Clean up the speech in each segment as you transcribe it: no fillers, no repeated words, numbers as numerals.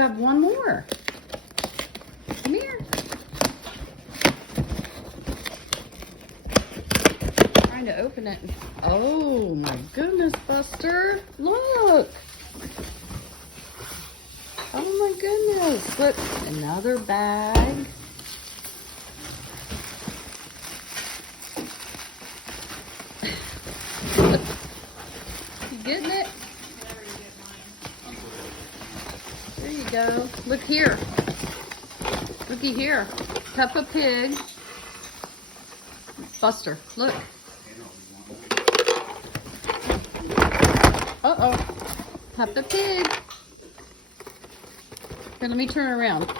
I have one more. Come here. Trying to open it. Oh my goodness, Buster. Look. Oh my goodness. Look, another bag. You getting it? There you go. Look here. Looky here. Peppa Pig. Buster, look. Uh-oh. Peppa Pig. Here, let me turn it around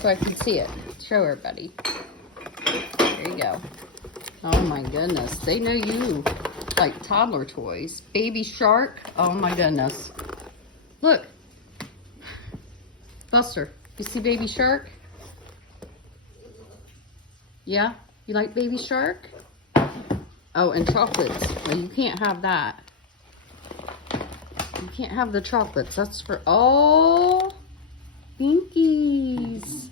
so I can see it. Show everybody. There you go. Oh my goodness. They know you like toddler toys. Baby Shark. Oh my goodness. Look. Buster, you see Baby Shark? Yeah? You like Baby Shark? Oh, and chocolates. Well, you can't have that. You can't have the chocolates. That's for all Binkies.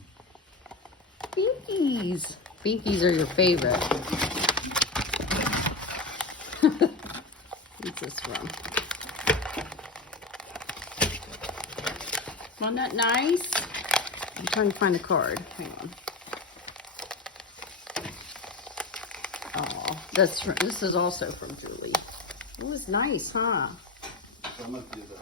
Binkies. Binkies are your favorite. What's this from? Wasn't that nice? I'm trying to find the card. Hang on. Oh, this is also from Julie. It was nice, huh? Some of these are